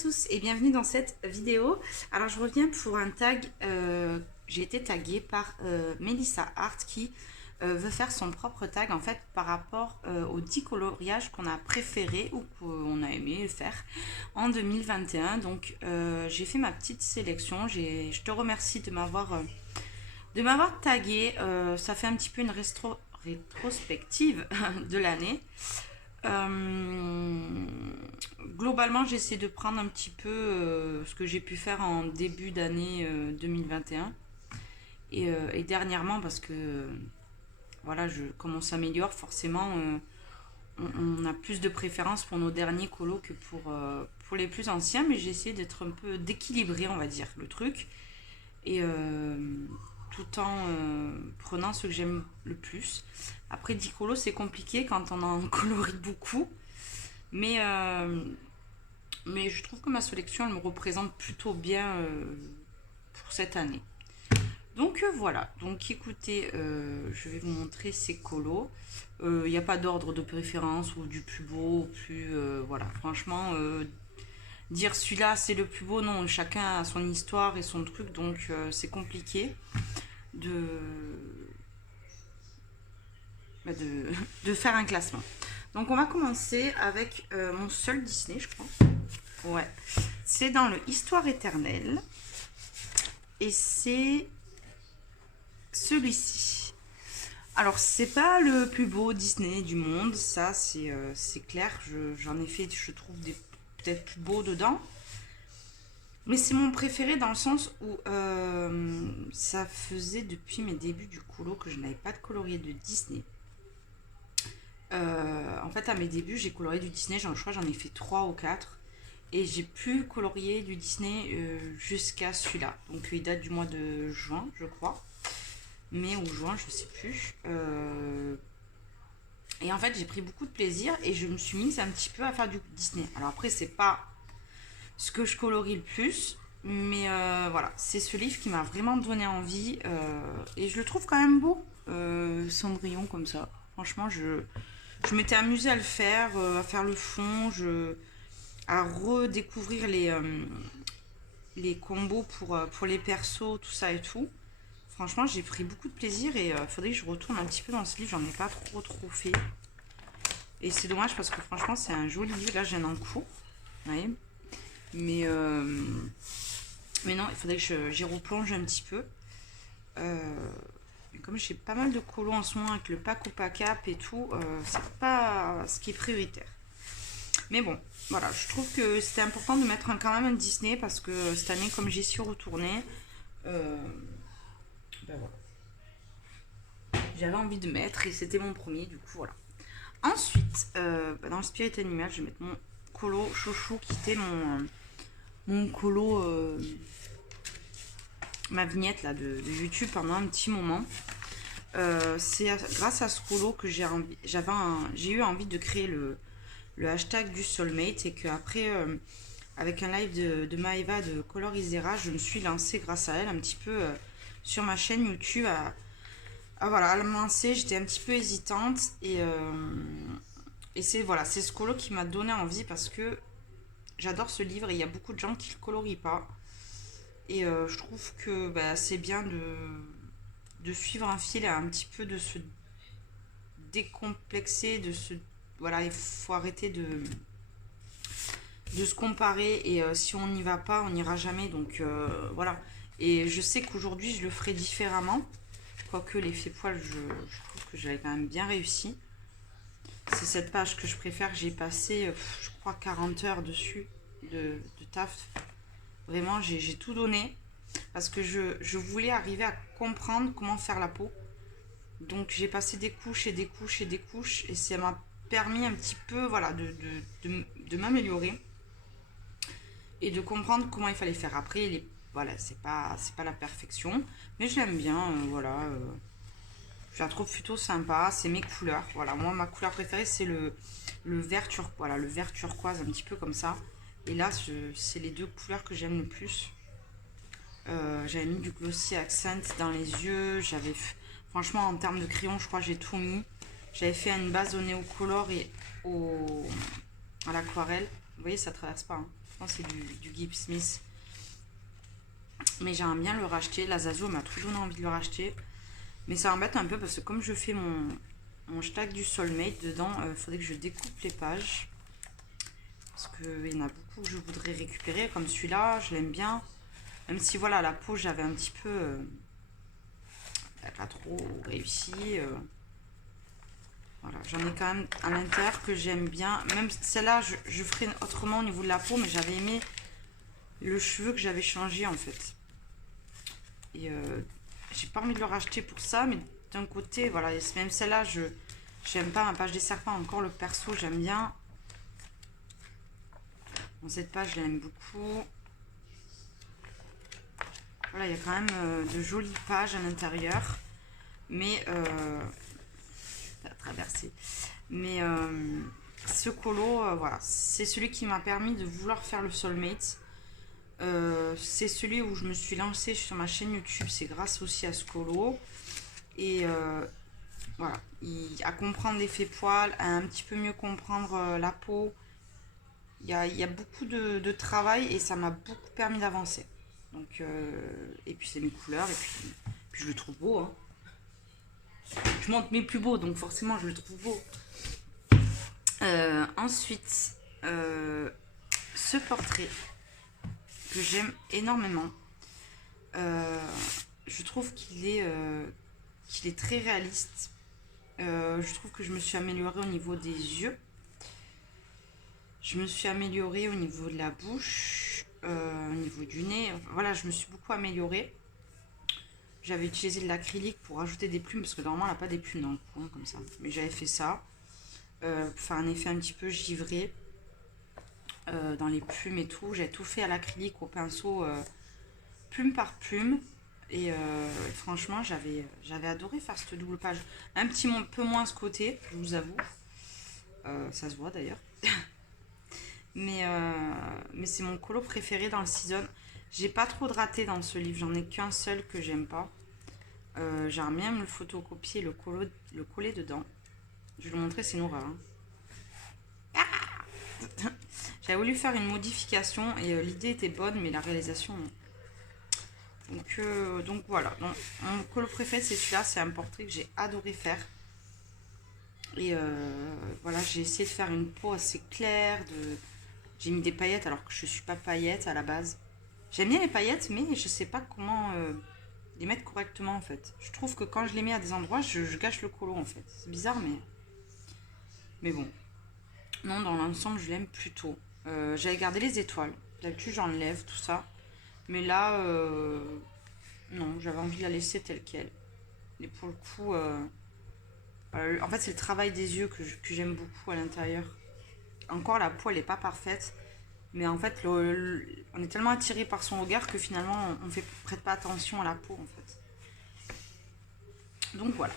tous et bienvenue dans cette vidéo. Alors je reviens pour un tag, j'ai été taguée par Melissa Art qui veut faire son propre tag en fait par rapport aux 10 coloriages qu'on a préférés ou qu'on a aimé faire en 2021. Donc j'ai fait ma petite sélection, je te remercie de m'avoir tagué, ça fait un petit peu une rétrospective de l'année. Globalement, j'essaie de prendre un petit peu ce que j'ai pu faire en début d'année 2021 et dernièrement parce que voilà, comme on s'améliore, forcément, on a plus de préférence pour nos derniers colos que pour les plus anciens, mais j'ai essayé d'être un peu d'équilibrer, on va dire, le truc et tout en prenant ce que j'aime le plus. Après 10 colos, c'est compliqué quand on en colorie beaucoup. Mais je trouve que ma sélection, elle me représente plutôt bien pour cette année. Donc voilà, donc écoutez, je vais vous montrer ces colos. Il n'y a pas d'ordre de préférence ou du plus beau, plus... voilà, franchement, dire celui-là c'est le plus beau, non, chacun a son histoire et son truc, donc c'est compliqué de, de, de faire un classement. Donc on va commencer avec mon seul Disney, je crois. Ouais, c'est dans le Histoire éternelle et c'est celui-ci. Alors c'est pas le plus beau Disney du monde, ça c'est clair. J'en ai fait, je trouve des peut-être plus beaux dedans, mais c'est mon préféré dans le sens où ça faisait depuis mes débuts du colo que je n'avais pas de colorier de Disney. En fait, à mes débuts, j'ai colorié du Disney, je crois j'en ai fait 3 ou 4. Et j'ai pu colorier du Disney jusqu'à celui-là. Donc il date du mois de juin, je crois. Mai ou juin, je sais plus. Et en fait, j'ai pris beaucoup de plaisir et je me suis mise un petit peu à faire du Disney. Alors après, c'est pas ce que je colorie le plus. Mais voilà, c'est ce livre qui m'a vraiment donné envie. Et je le trouve quand même beau, Cendrillon comme ça. Franchement, je m'étais amusée à le faire, à faire le fond. À redécouvrir les combos pour les persos, tout ça et tout. Franchement, j'ai pris beaucoup de plaisir et il faudrait que je retourne un petit peu dans ce livre. J'en ai pas trop fait. Et c'est dommage parce que franchement, c'est un joli livre. Là, j'ai un en cours. Vous voyez, mais non, il faudrait que j'y replonge un petit peu. Comme j'ai pas mal de colos en ce moment avec le pack ou pack up et tout, c'est pas ce qui est prioritaire. Mais bon, voilà, je trouve que c'était important de mettre quand même un Disney parce que cette année, comme j'y suis retournée, ben voilà, j'avais envie de mettre et c'était mon premier, du coup voilà. Ensuite, dans le Spirit Animal, je vais mettre mon colo chouchou qui était mon colo, ma vignette là de YouTube pendant un petit moment. C'est grâce à ce colo que j'ai eu envie de créer le hashtag du soulmate et qu'après avec un live de Maëva de Color Isera, je me suis lancée grâce à elle un petit peu sur ma chaîne YouTube à me lancer. J'étais un petit peu hésitante et c'est voilà, c'est ce colo qui m'a donné envie parce que j'adore ce livre et il y a beaucoup de gens qui le colorient pas et je trouve que c'est bien de suivre un fil et un petit peu de se décomplexer, voilà, il faut arrêter de se comparer et si on n'y va pas, on n'ira jamais. Donc voilà. Et je sais qu'aujourd'hui, je le ferai différemment. Quoique l'effet poil, je trouve que j'avais quand même bien réussi. C'est cette page que je préfère. J'ai passé, je crois, 40 heures dessus de taf. Vraiment, j'ai tout donné. Parce que je voulais arriver à comprendre comment faire la peau. Donc j'ai passé des couches et des couches et des couches. Et ça m'a permis un petit peu voilà, de m'améliorer. Et de comprendre comment il fallait faire. Après, voilà, c'est pas la perfection. Mais je l'aime bien, voilà. Je la trouve plutôt sympa. C'est mes couleurs. Voilà, moi, ma couleur préférée, c'est le vert turquoise. Voilà, le vert turquoise, un petit peu comme ça. Et là, c'est les deux couleurs que j'aime le plus. J'avais mis du glossy accent dans les yeux. Franchement, en termes de crayon, je crois que j'ai tout mis. J'avais fait une base au néocolor et à l'aquarelle. Vous voyez, ça traverse pas. Hein. pense que c'est du Gibbs Smith. Mais j'aimerais bien le racheter. La Zazo m'a trop donné envie de le racheter. Mais ça m'embête un peu parce que comme je fais mon stack du Soulmate dedans, il faudrait que je découpe les pages. Parce qu'il y en a beaucoup que je voudrais récupérer. Comme celui-là, je l'aime bien. Même si voilà, la peau, j'avais un petit peu... pas trop réussi. Voilà, j'en ai quand même à l'intérieur que j'aime bien. Même celle-là, je ferai autrement au niveau de la peau, mais j'avais aimé le cheveu que j'avais changé en fait. Et j'ai pas envie de le racheter pour ça, mais d'un côté, voilà, même celle-là, j'aime pas ma page des serpents. Encore le perso, j'aime bien. Bon, cette page, je l'aime beaucoup. Voilà, il y a quand même de jolies pages à l'intérieur. Mais à traverser. Mais ce colo, voilà, c'est celui qui m'a permis de vouloir faire le Soulmate. C'est celui où je me suis lancée sur ma chaîne YouTube. C'est grâce aussi à ce colo. Et voilà, à comprendre l'effet poil, à un petit peu mieux comprendre la peau. Il y a beaucoup de travail et ça m'a beaucoup permis d'avancer. Donc, et puis c'est mes couleurs et puis je le trouve beau. Hein. Je monte mes plus beaux, donc forcément je le trouve beau. Ensuite, ce portrait que j'aime énormément. Je trouve qu'il est très réaliste. Je trouve que je me suis améliorée au niveau des yeux. Je me suis améliorée au niveau de la bouche, au niveau du nez. Voilà, je me suis beaucoup améliorée. J'avais utilisé de l'acrylique pour ajouter des plumes, parce que normalement elle n'a pas des plumes dans le coin comme ça. Mais j'avais fait ça. Pour faire un effet un petit peu givré dans les plumes et tout. J'ai tout fait à l'acrylique, au pinceau, plume par plume. Et franchement, j'avais adoré faire cette double page. Un petit peu moins ce côté, je vous avoue. Ça se voit d'ailleurs. mais c'est mon colo préféré dans le season. J'ai pas trop de ratés dans ce livre. J'en ai qu'un seul que j'aime pas. J'aimerais bien me le photocopier, le coller dedans. Je vais vous montrer, c'est Nora. Hein. J'avais voulu faire une modification et l'idée était bonne, mais la réalisation non. Donc voilà. Donc, mon colo préféré, c'est celui-là. C'est un portrait que j'ai adoré faire. Et voilà, j'ai essayé de faire une peau assez claire. J'ai mis des paillettes alors que je suis pas paillette à la base. J'aime bien les paillettes, mais je sais pas comment les mettre correctement en fait. Je trouve que quand je les mets à des endroits, je gâche le colo en fait. C'est bizarre, mais bon. Non, dans l'ensemble, je l'aime plutôt. J'avais gardé les étoiles. D'habitude, j'enlève tout ça. Mais là, non, j'avais envie de la laisser telle qu'elle. Et pour le coup, en fait, c'est le travail des yeux que j'aime beaucoup à l'intérieur. Encore, la peau, elle n'est pas parfaite. Mais en fait, on est tellement attiré par son regard que finalement, on ne prête pas attention à la peau, en fait. Donc, voilà.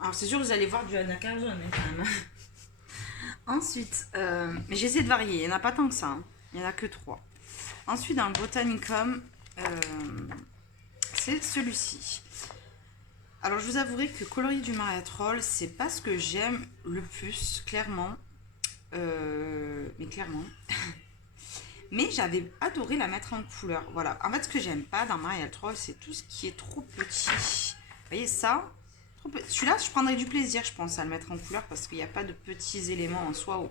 Alors, c'est sûr, vous allez voir du Anna Carson, hein, quand même. Ensuite, mais j'essaie de varier. Il n'y en a pas tant que ça. Hein. Il n'y en a que 3. Ensuite, dans le Botanicum, c'est celui-ci. Alors, je vous avouerai que coloris du Mariatrol, c'est pas ce que j'aime le plus, clairement. Mais clairement. Mais j'avais adoré la mettre en couleur. Voilà. En fait, ce que j'aime pas dans Mariatrol, c'est tout ce qui est trop petit. Vous voyez ça? Celui-là, je prendrais du plaisir, je pense, à le mettre en couleur parce qu'il n'y a pas de petits éléments en soi.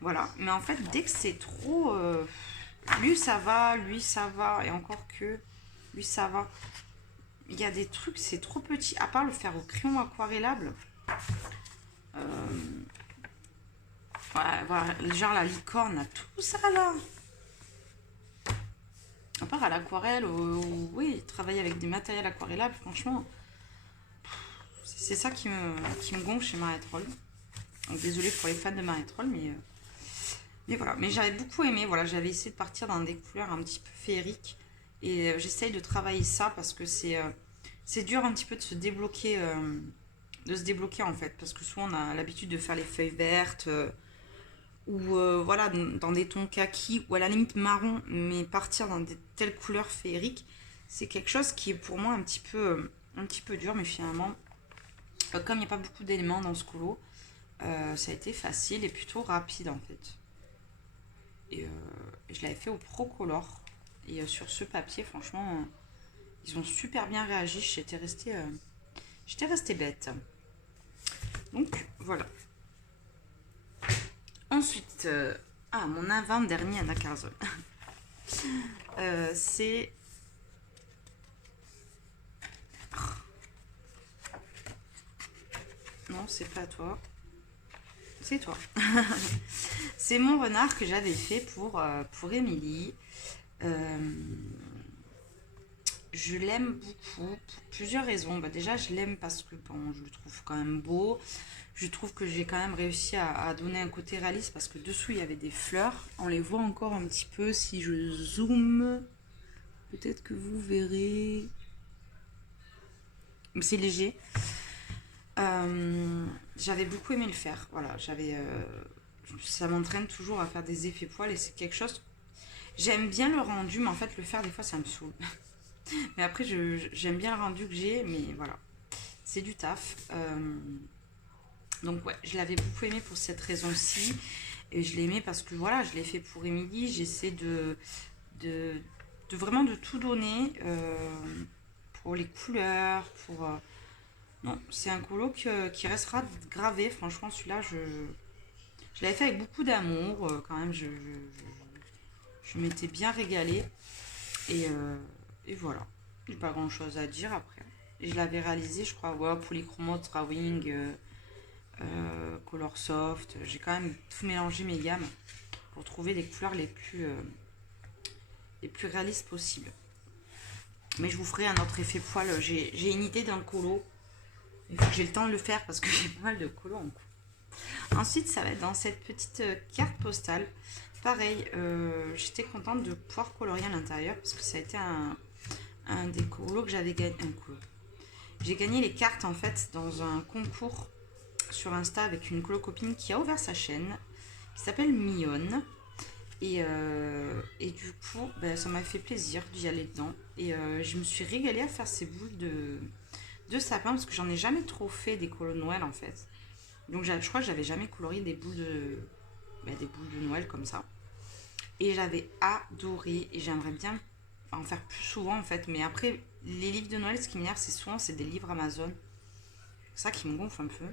Voilà. Mais en fait, dès que c'est trop... lui, ça va. Et encore que... Lui, ça va. Il y a des trucs, c'est trop petit. À part le faire au crayon aquarellable. Voilà, genre la licorne, tout ça là. À part à l'aquarelle, oui, travailler avec des matériels aquarellables, franchement... C'est ça qui me gonfle chez Mariatrol. Donc désolée pour les fans de Mariatrol, mais voilà. Mais j'avais beaucoup aimé, voilà, j'avais essayé de partir dans des couleurs un petit peu féeriques. Et j'essaye de travailler ça parce que c'est dur un petit peu de se débloquer en fait. Parce que souvent on a l'habitude de faire les feuilles vertes ou voilà, dans des tons kaki ou à la limite marron, mais partir dans des telles couleurs féeriques, c'est quelque chose qui est pour moi un petit peu dur, mais finalement... Comme il n'y a pas beaucoup d'éléments dans ce colo, ça a été facile et plutôt rapide en fait. Et je l'avais fait au Procolor. Et sur ce papier, franchement, ils ont super bien réagi. J'étais restée bête. Donc, voilà. Ensuite, mon avant-dernier Anna Carzon. C'est... Non, c'est pas toi. C'est toi. C'est mon renard que j'avais fait pour Émilie. Je l'aime beaucoup pour plusieurs raisons. Bah, déjà, je l'aime parce que bon, je le trouve quand même beau. Je trouve que j'ai quand même réussi à donner un côté réaliste parce que dessous, il y avait des fleurs. On les voit encore un petit peu si je zoome. Peut-être que vous verrez. Mais c'est léger. J'avais beaucoup aimé le faire. Voilà, ça m'entraîne toujours à faire des effets poils et c'est quelque chose. J'aime bien le rendu, mais en fait, le faire des fois, ça me saoule. Mais après, j'aime bien le rendu que j'ai, mais voilà, c'est du taf. Donc ouais, je l'avais beaucoup aimé pour cette raison-ci. Et je l'ai aimé parce que voilà, je l'ai fait pour Émilie. J'essaie de, de vraiment de tout donner pour les couleurs, pour... Non, c'est un colo qui restera gravé. Franchement, celui-là, je l'avais fait avec beaucoup d'amour. Quand même, je m'étais bien régalée. Et voilà. J'ai pas grand chose à dire après. Et je l'avais réalisé, je crois, ouais, Polychromo, Drawing, Color Soft. J'ai quand même tout mélangé mes gammes pour trouver les couleurs les plus réalistes possibles. Mais je vous ferai un autre effet poil. J'ai une idée d'un colo. Il faut que j'ai le temps de le faire parce que j'ai pas mal de colos en cours. Ensuite, ça va être dans cette petite carte postale. Pareil, j'étais contente de pouvoir colorier à l'intérieur parce que ça a été un des colos que j'avais gagné. J'ai gagné les cartes en fait dans un concours sur Insta avec une colocopine qui a ouvert sa chaîne qui s'appelle Mionne. Et du coup, ça m'a fait plaisir d'y aller dedans. Et je me suis régalée à faire ces boules de sapin parce que j'en ai jamais trop fait des colos de Noël en fait. Donc je crois que j'avais jamais colorié des boules de Noël comme ça. Et j'avais adoré et j'aimerais bien en faire plus souvent en fait. Mais après, les livres de Noël, ce qui m'énerve, c'est des livres Amazon. C'est ça qui me gonfle un peu.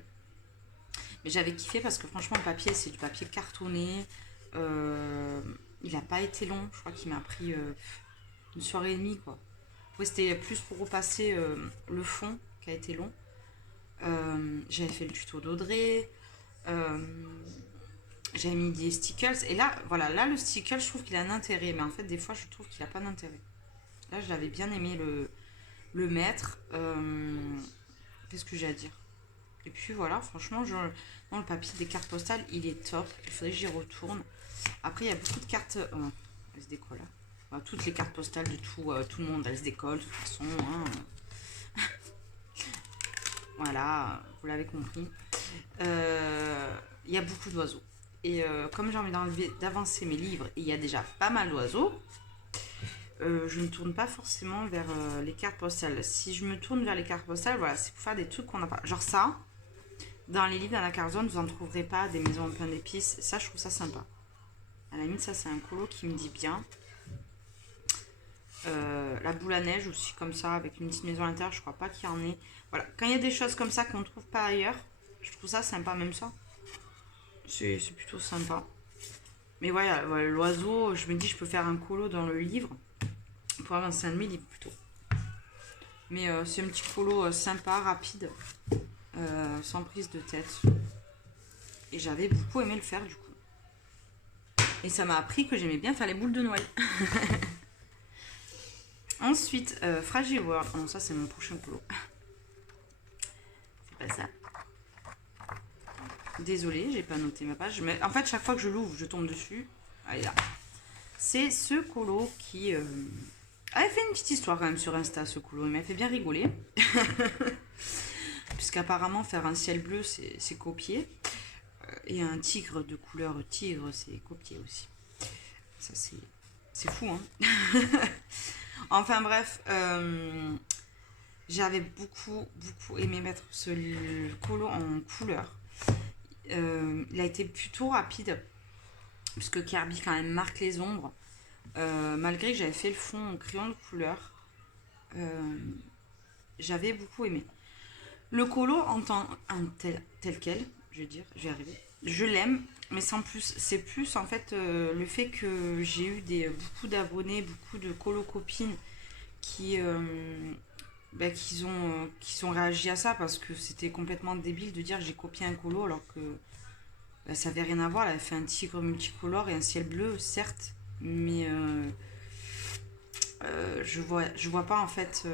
Mais j'avais kiffé parce que franchement, le papier, c'est du papier cartonné. Il n'a pas été long. Je crois qu'il m'a pris une soirée et demie quoi. Ouais, c'était plus pour repasser le fond qui a été long. J'avais fait le tuto d'Audrey. J'avais mis des stickers. Et là, voilà, là, le sticker, je trouve qu'il a un intérêt. Mais en fait, des fois, je trouve qu'il n'a pas d'intérêt. Là, je l'avais bien aimé le mettre. Qu'est-ce que j'ai à dire? Et puis voilà, franchement, dans le papier des cartes postales, il est top. Il faudrait que j'y retourne. Après, il y a beaucoup de cartes. Elles se décollent. Enfin, toutes les cartes postales de tout le monde, elles se décollent de toute façon. Hein. Voilà, vous l'avez compris. Il y a beaucoup d'oiseaux. Et comme j'ai envie d'avancer mes livres, et il y a déjà pas mal d'oiseaux, je ne tourne pas forcément vers les cartes postales. Si je me tourne vers les cartes postales, voilà, c'est pour faire des trucs qu'on n'a pas. Genre ça, dans les livres d'Anna Carzon, vous n'en trouverez pas des maisons pleines d'épices. Ça, je trouve ça sympa. À la limite, ça, c'est un colo qui me dit bien. La boule à neige aussi, comme ça, avec une petite maison à l'intérieur, je crois pas qu'il y en ait. Voilà, quand il y a des choses comme ça qu'on ne trouve pas ailleurs, je trouve ça sympa, même ça. C'est plutôt sympa. Mais voilà, l'oiseau, je me dis, je peux faire un colo dans le livre pour avancer un de mes livres plutôt. Mais c'est un petit colo sympa, rapide, sans prise de tête. Et j'avais beaucoup aimé le faire du coup. Et ça m'a appris que j'aimais bien faire les boules de Noël. Ensuite, Fragile World. Oh non, ça c'est mon prochain colo. C'est pas ça. Désolée, j'ai pas noté ma page. Mais en fait, chaque fois que je l'ouvre, je tombe dessus. Allez là. C'est ce colo qui avait fait une petite histoire quand même sur Insta, ce colo. Il m'a fait bien rigoler. Puisqu'apparemment, faire un ciel bleu, c'est copié. Et un tigre de couleur tigre, c'est copié aussi. Ça, c'est fou, hein. Enfin bref, j'avais beaucoup aimé mettre ce colo en couleur. Il a été plutôt rapide. puisque Kirby quand même marque les ombres. Malgré que j'avais fait le fond au crayon de couleur, j'avais beaucoup aimé. Le colo en tel quel, je veux dire, je vais arriver. Je l'aime, mais sans plus. C'est plus en fait le fait que j'ai eu beaucoup d'abonnés, beaucoup de colo copines qui, qui ont réagi à ça parce que c'était complètement débile de dire j'ai copié un colo alors que ça avait rien à voir. Elle avait fait un tigre multicolore et un ciel bleu, certes, mais je vois pas en fait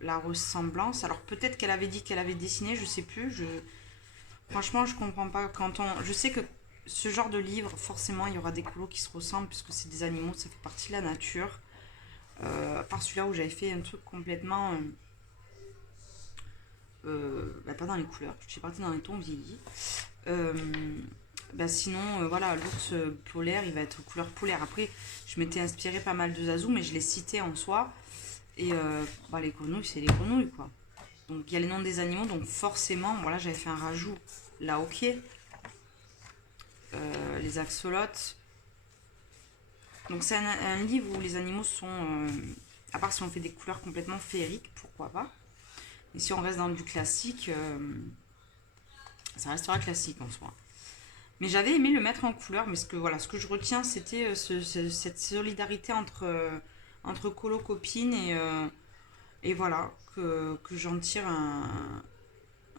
la ressemblance. Alors peut-être qu'elle avait dit qu'elle avait dessiné, je sais plus. Franchement, je comprends pas. Je sais que ce genre de livre, forcément, il y aura des colos qui se ressemblent puisque c'est des animaux, ça fait partie de la nature. À part celui-là où j'avais fait un truc complètement pas dans les couleurs, je suis partie dans les tons vieillis. Sinon, voilà, l'ours polaire, il va être couleur polaire. Après, je m'étais inspirée pas mal de Zazu, mais je l'ai cité en soi. Et les grenouilles, c'est les grenouilles, quoi. Donc, il y a les noms des animaux, donc forcément, voilà, j'avais fait un rajout. Là, ok. Les axolotes. Donc, c'est un livre où les animaux sont... à part si on fait des couleurs complètement féeriques, pourquoi pas. Et si on reste dans du classique, ça restera classique en soi. Mais j'avais aimé le mettre en couleur, mais ce que je retiens, c'était cette solidarité entre colo copines et voilà, que j'en tire un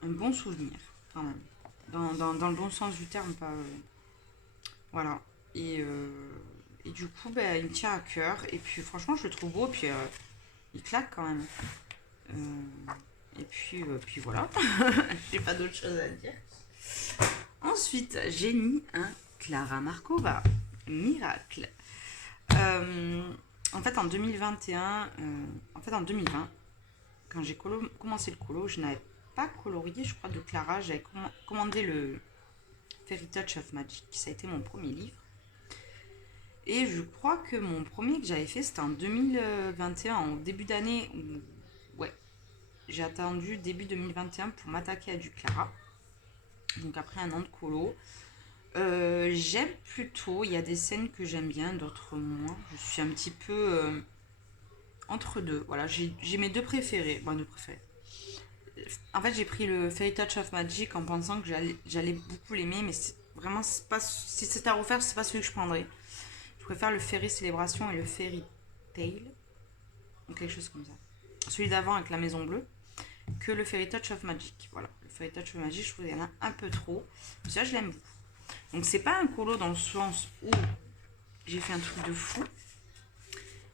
bon souvenir, quand même. Dans le bon sens du terme, pas. Voilà. Et du coup, il me tient à cœur. Et puis, franchement, je le trouve beau. Puis, il claque quand même. Puis voilà. J'ai pas d'autre chose à dire. Ensuite, j'ai mis un Clara Markova. Miracle. En fait, en 2021, en 2020, quand j'ai commencé le colo, je n'avais pas colorié, je crois, de Clara. J'avais commandé le Fairy Touch of Magic. Ça a été mon premier livre. Et je crois que mon premier que j'avais fait, c'était en 2021, en début d'année. Ouais, j'ai attendu début 2021 pour m'attaquer à du Clara. Donc après un an de colo. J'aime plutôt, il y a des scènes que j'aime bien, d'autres moins. Je suis un petit peu entre deux. Voilà, j'ai mes deux préférés. Bon, deux préférés. En fait, j'ai pris le Fairy Touch of Magic en pensant que j'allais beaucoup l'aimer, mais vraiment, pas, si c'était à refaire, c'est pas celui que je prendrais. Je préfère le Fairy Célébration et le Fairy Tail, ou quelque chose comme ça. Celui d'avant avec la maison bleue, que le Fairy Touch of Magic. Voilà, le Fairy Touch of Magic, je trouve qu'il y en a un peu trop. Ça, je l'aime beaucoup. Donc, c'est pas un colo dans le sens où j'ai fait un truc de fou,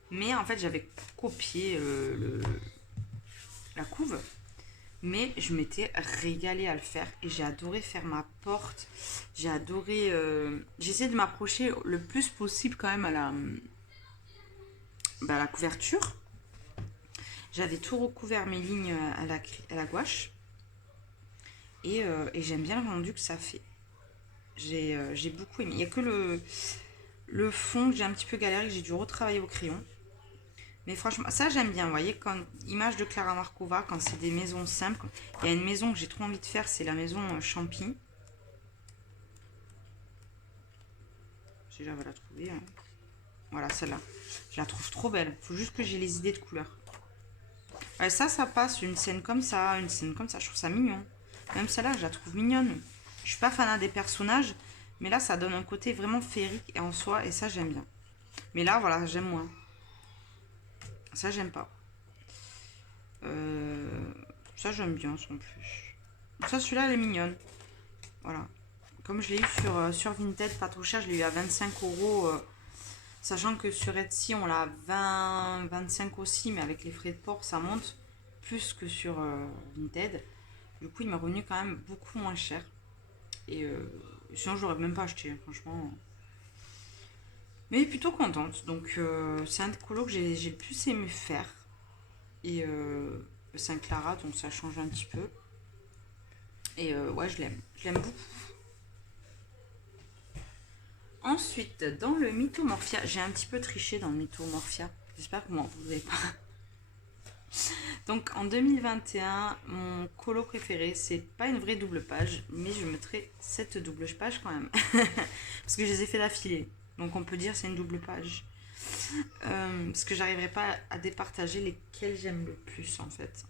mais en fait, j'avais copié la couve. Mais je m'étais régalée à le faire et j'ai adoré faire ma porte. J'ai adoré... j'ai essayé de m'approcher le plus possible quand même à la couverture. J'avais tout recouvert mes lignes à la gouache. Et j'aime bien le rendu que ça fait. J'ai beaucoup aimé. Il n'y a que le fond que j'ai un petit peu galéré, que j'ai dû retravailler au crayon. Mais franchement, ça j'aime bien, vous voyez, quand image de Clara Markova, quand c'est des maisons simples. Il y a une maison que j'ai trop envie de faire, c'est la maison Champi. Si j'arrive à la trouver. Hein. Voilà, celle-là. Je la trouve trop belle. Il faut juste que j'ai les idées de couleurs. Ouais, ça passe. Une scène comme ça, une scène comme ça. Je trouve ça mignon. Même celle-là, je la trouve mignonne. Je suis pas fanat des personnages, mais là, ça donne un côté vraiment féerique et en soi, et ça, j'aime bien. Mais là, voilà, j'aime moins. Ça, j'aime pas. Ça, j'aime bien, sans plus. Ça, celui-là, elle est mignonne. Voilà. Comme je l'ai eu sur Vinted, pas trop cher, je l'ai eu à 25 €. Sachant que sur Etsy, on l'a à 20, 25 aussi, mais avec les frais de port, ça monte plus que sur Vinted. Du coup, il m'a revenu quand même beaucoup moins cher. Et sinon, je l'aurais même pas acheté, franchement. Mais plutôt contente. Donc, c'est un colo que j'ai le plus aimé faire. Et c'est un Clara, donc ça change un petit peu. Et ouais, je l'aime. Je l'aime beaucoup. Ensuite, dans le Mythomorphia, j'ai un petit peu triché dans le Mythomorphia. J'espère que vous n'en voulez pas. Donc en 2021, mon colo préféré, c'est pas une vraie double page, mais je mettrai cette double page quand même. Parce que je les ai fait d'affilée. Donc on peut dire c'est une double page. Parce que j'arriverai pas à départager lesquels j'aime le plus en fait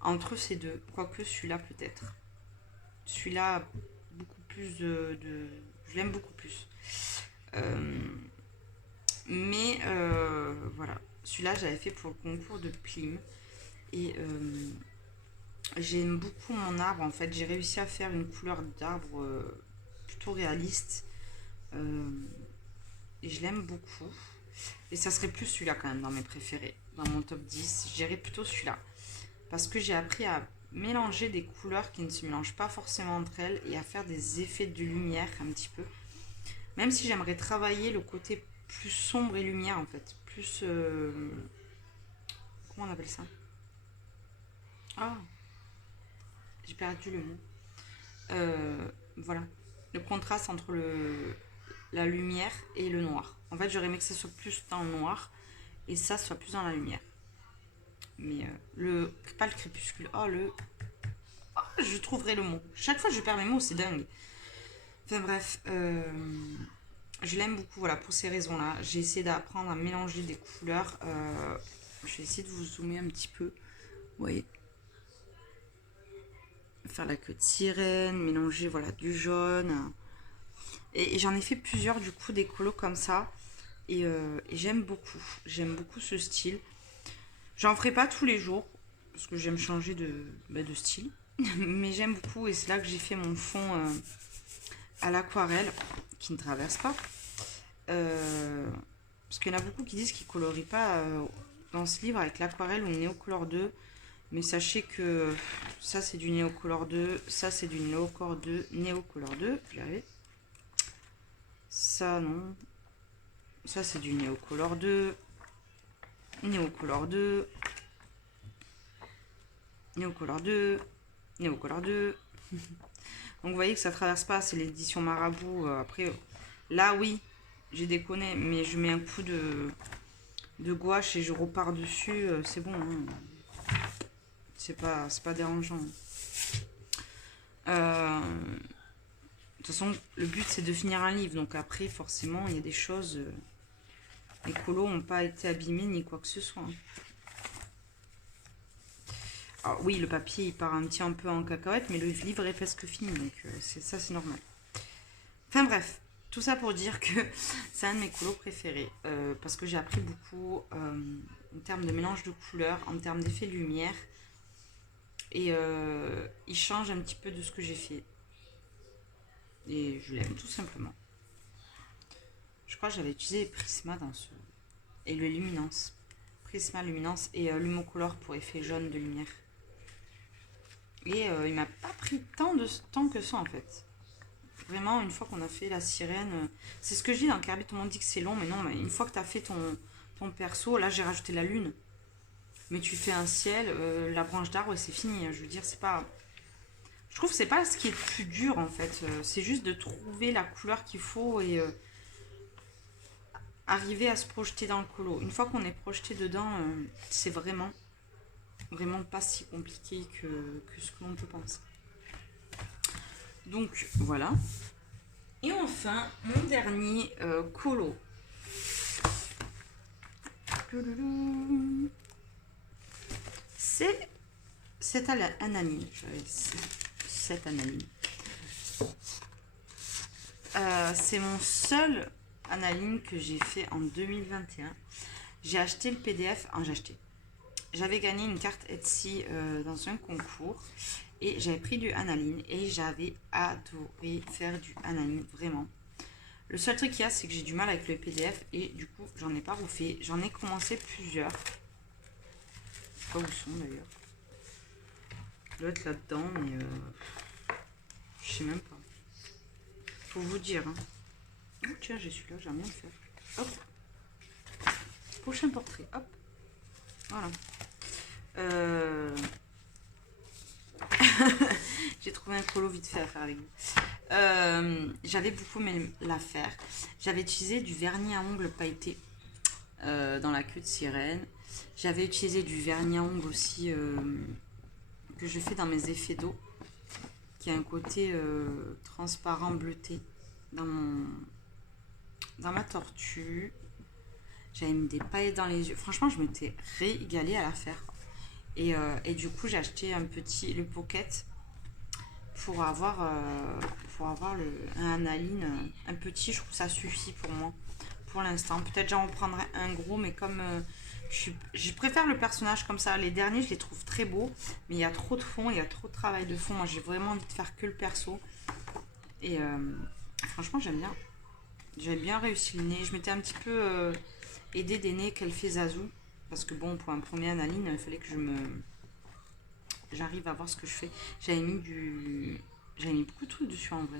entre ces deux. Quoique celui-là peut-être. Celui-là beaucoup plus je l'aime beaucoup plus. Voilà. Celui-là j'avais fait pour le concours de Plim. Et j'aime beaucoup mon arbre en fait. J'ai réussi à faire une couleur d'arbre plutôt réaliste. Et je l'aime beaucoup. Et ça serait plus celui-là quand même dans mes préférés. Dans mon top 10, je dirais plutôt celui-là. Parce que j'ai appris à mélanger des couleurs qui ne se mélangent pas forcément entre elles et à faire des effets de lumière un petit peu. Même si j'aimerais travailler le côté plus sombre et lumière en fait. Plus... comment on appelle ça? Ah, j'ai perdu le mot. Voilà. Le contraste entre la lumière et le noir. En fait, j'aurais aimé que ça soit plus dans le noir et ça soit plus dans la lumière. Mais pas le crépuscule. Je trouverai le mot. Chaque fois, je perds mes mots, c'est dingue. Enfin bref, je l'aime beaucoup, voilà, pour ces raisons-là. J'ai essayé d'apprendre à mélanger des couleurs. Je vais essayer de vous zoomer un petit peu. Vous voyez, faire la queue de sirène, mélanger voilà du jaune. Et j'en ai fait plusieurs du coup des colos comme ça. Et j'aime beaucoup. J'aime beaucoup ce style. J'en ferai pas tous les jours parce que j'aime changer de style. Mais j'aime beaucoup et c'est là que j'ai fait mon fond à l'aquarelle qui ne traverse pas. Parce qu'il y en a beaucoup qui disent qu'ils ne colorient pas dans ce livre avec l'aquarelle ou le Neocolor 2. Mais sachez que ça c'est du Neocolor 2, ça c'est du Neocolor 2, Neocolor 2, je vais y arriver. Ça non. Ça c'est du Neocolor 2, Neocolor 2, Neocolor 2, Neocolor 2. Donc vous voyez que ça traverse pas, c'est l'édition Marabout. Après, là oui, j'ai déconné, mais je mets un coup de gouache et je repars dessus, c'est bon. Hein. C'est pas dérangeant. De toute façon, le but c'est de finir un livre, donc après forcément il y a des choses. Les colos n'ont pas été abîmés ni quoi que ce soit. Alors oui, le papier il part un petit un peu en cacahuète, mais le livre est presque fini, donc ça c'est normal. Enfin bref, tout ça pour dire que c'est un de mes colos préférés, parce que j'ai appris beaucoup en termes de mélange de couleurs, en termes d'effet de lumière, et il change un petit peu de ce que j'ai fait. Et je l'aime tout simplement. Je crois que j'avais utilisé Prisma dans ce... Et le Luminance. Prisma Luminance et Lumocolor pour effet jaune de lumière. Et il m'a pas pris tant que ça en fait. Vraiment, une fois qu'on a fait la sirène... c'est ce que je dis dans Kirby, tout le monde dit que c'est long, mais non, mais une fois que tu as fait ton perso, là j'ai rajouté la lune. Mais tu fais un ciel, la branche d'arbre et c'est fini. Je veux dire, c'est pas... Je trouve que c'est pas ce qui est le plus dur en fait. C'est juste de trouver la couleur qu'il faut et arriver à se projeter dans le colo. Une fois qu'on est projeté dedans, c'est vraiment pas si compliqué que ce que l'on peut penser. Donc voilà. Et enfin, mon dernier colo. C'est cette analine. Cette analine. C'est mon seul analine que j'ai fait en 2021. J'ai acheté le PDF. J'avais gagné une carte Etsy dans un concours et j'avais pris du analine et j'avais adoré faire du analine, vraiment. Le seul truc qu'il y a, c'est que j'ai du mal avec le PDF et du coup, j'en ai pas refait. J'en ai commencé plusieurs. Je sais pas où ils sont d'ailleurs. Il doit être là-dedans, mais je sais même pas. Faut vous dire. Hein. Oh, tiens, j'ai celui-là, j'aime bien le faire. Hop. Prochain portrait. Hop. Voilà. J'ai trouvé un colo vite fait à faire avec vous. J'avais beaucoup aimé la faire. J'avais utilisé du vernis à ongles pailleté. dans la queue de sirène. J'avais utilisé du vernis à ongles aussi que je fais dans mes effets d'eau, qui a un côté transparent bleuté dans ma tortue. J'avais mis des paillettes dans les yeux. Franchement, je m'étais régalée à la faire. Et du coup, j'ai acheté le pocket pour avoir un analine, un petit. Je trouve que ça suffit pour moi pour l'instant. Peut-être j'en reprendrai un gros, mais comme je préfère le personnage comme ça. Les derniers, je les trouve très beaux, mais il y a trop de fond, il y a trop de travail de fond. Moi, j'ai vraiment envie de faire que le perso. Et franchement, j'aime bien. J'ai bien réussi le nez. Je m'étais un petit peu aidée des nez qu'elle fait Zazu. Parce que bon, pour un premier analine, il fallait que j'arrive à voir ce que je fais. J'avais mis beaucoup de trucs dessus en vrai.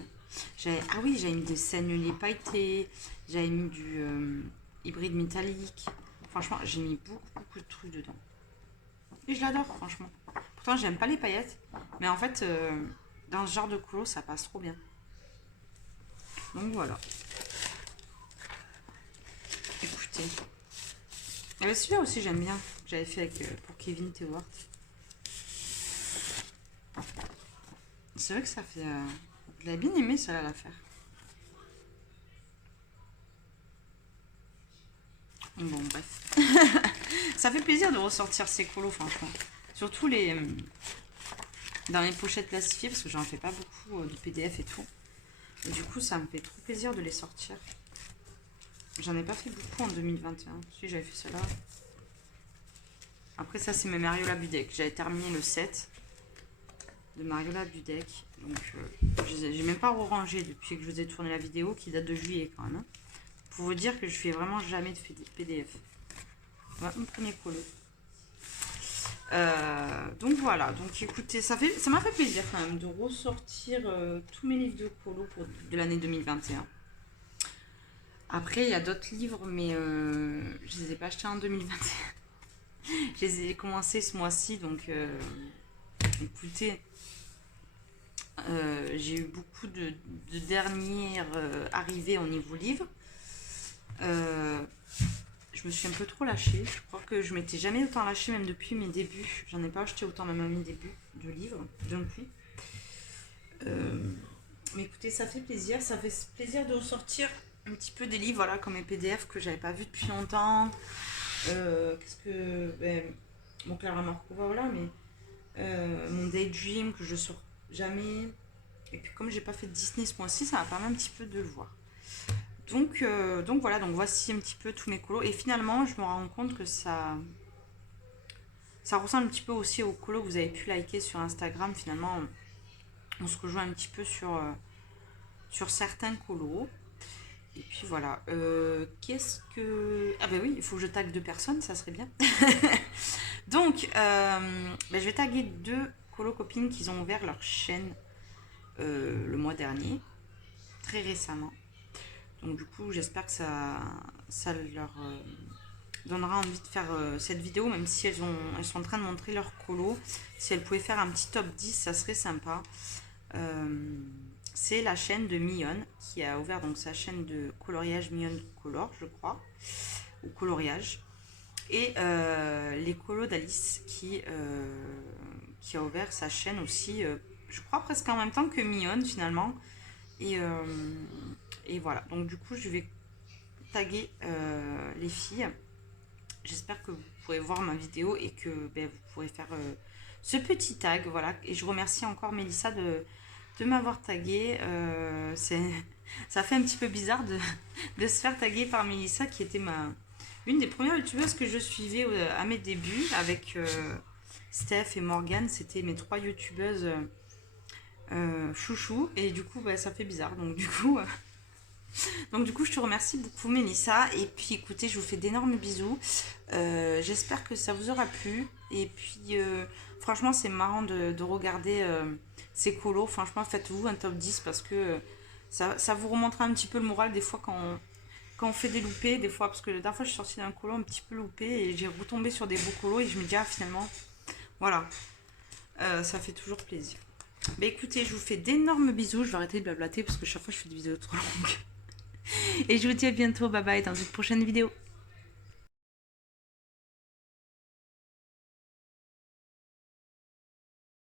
Ah oui, j'avais mis des senneliers pailletés. J'avais mis du hybride métallique. Franchement, j'ai mis beaucoup de trucs dedans. Et je l'adore, franchement. Pourtant, j'aime pas les paillettes. Mais en fait, dans ce genre de colo, ça passe trop bien. Donc voilà. Écoutez. Et celui-là aussi, j'aime bien. J'avais fait pour Kevin Tewart. C'est vrai que ça fait... Je l'avais bien aimé, ça, là, l'affaire. Bon, bref. Ça fait plaisir de ressortir ces colos, franchement. Surtout dans les pochettes plastifiées, parce que j'en fais pas beaucoup de PDF et tout. Et du coup, ça me fait trop plaisir de les sortir. J'en ai pas fait beaucoup en 2021. Si, j'avais fait cela. Après, ça, c'est mes Mariola Budek. J'avais terminé le set de Mariola Budek. Donc, j'ai même pas re-rangé depuis que je vous ai tourné la vidéo, qui date de juillet quand même. Hein. Pour vous dire que je fais vraiment jamais de PDF. Voilà, mon premier colo. Donc voilà, donc écoutez, ça m'a fait plaisir quand même de ressortir tous mes livres de colo de l'année 2021. Après, il y a d'autres livres, mais je les ai pas achetés en 2021. Je les ai commencés ce mois-ci, donc écoutez, j'ai eu beaucoup de dernières arrivées au niveau livre. Je me suis un peu trop lâchée. Je crois que je m'étais jamais autant lâchée, même depuis mes débuts. J'en ai pas acheté autant, même à mes débuts de livres, depuis. Mais écoutez, ça fait plaisir. Ça fait plaisir de ressortir un petit peu des livres, voilà, comme mes PDF que j'avais pas vu depuis longtemps. Qu'est-ce que... bon, Clara Markova, voilà, mais... mon Daydream que je sors jamais. Et puis comme j'ai pas fait de Disney ce mois-ci, ça m'a permis un petit peu de le voir. Donc voilà, donc voici un petit peu tous mes colos. Et finalement, je me rends compte que ça ressemble un petit peu aussi aux colos que vous avez pu liker sur Instagram. Finalement, on se rejoint un petit peu sur certains colos. Et puis voilà. Qu'est-ce que... Ah ben oui, il faut que je tague 2 personnes, ça serait bien. Donc, je vais taguer 2 colos copines qui ont ouvert leur chaîne le mois dernier, très récemment. Donc du coup, j'espère que ça leur donnera envie de faire cette vidéo, même si elles sont en train de montrer leur colo. Si elles pouvaient faire un petit top 10, ça serait sympa. C'est la chaîne de Mionne qui a ouvert donc sa chaîne de coloriage Mionne Color, je crois, ou coloriage. Et les colos d'Alice qui a ouvert sa chaîne aussi, je crois presque en même temps que Mionne finalement. Et voilà, donc du coup je vais taguer les filles. J'espère que vous pourrez voir ma vidéo et que vous pourrez faire ce petit tag. Voilà, et je remercie encore Mélissa de m'avoir tagué. Ça fait un petit peu bizarre de se faire taguer par Mélissa, qui était une des premières youtubeuses que je suivais à mes débuts avec Steph et Morgane. C'était mes 3 youtubeuses chouchou, et du coup ça fait bizarre. Donc du coup je te remercie beaucoup Mélissa, et puis écoutez, je vous fais d'énormes bisous. J'espère que ça vous aura plu, et puis franchement c'est marrant de regarder ces colos. Franchement, faites-vous un top 10 parce que ça vous remontera un petit peu le moral des fois quand on fait des loupés, des fois, parce que la dernière fois je suis sortie d'un colo un petit peu loupé et j'ai retombé sur des beaux colos et je me dis finalement voilà, ça fait toujours plaisir. Écoutez, je vous fais d'énormes bisous. Je vais arrêter de blablater parce que chaque fois je fais des vidéos trop longues. Et je vous dis à bientôt, bye bye, dans une prochaine vidéo.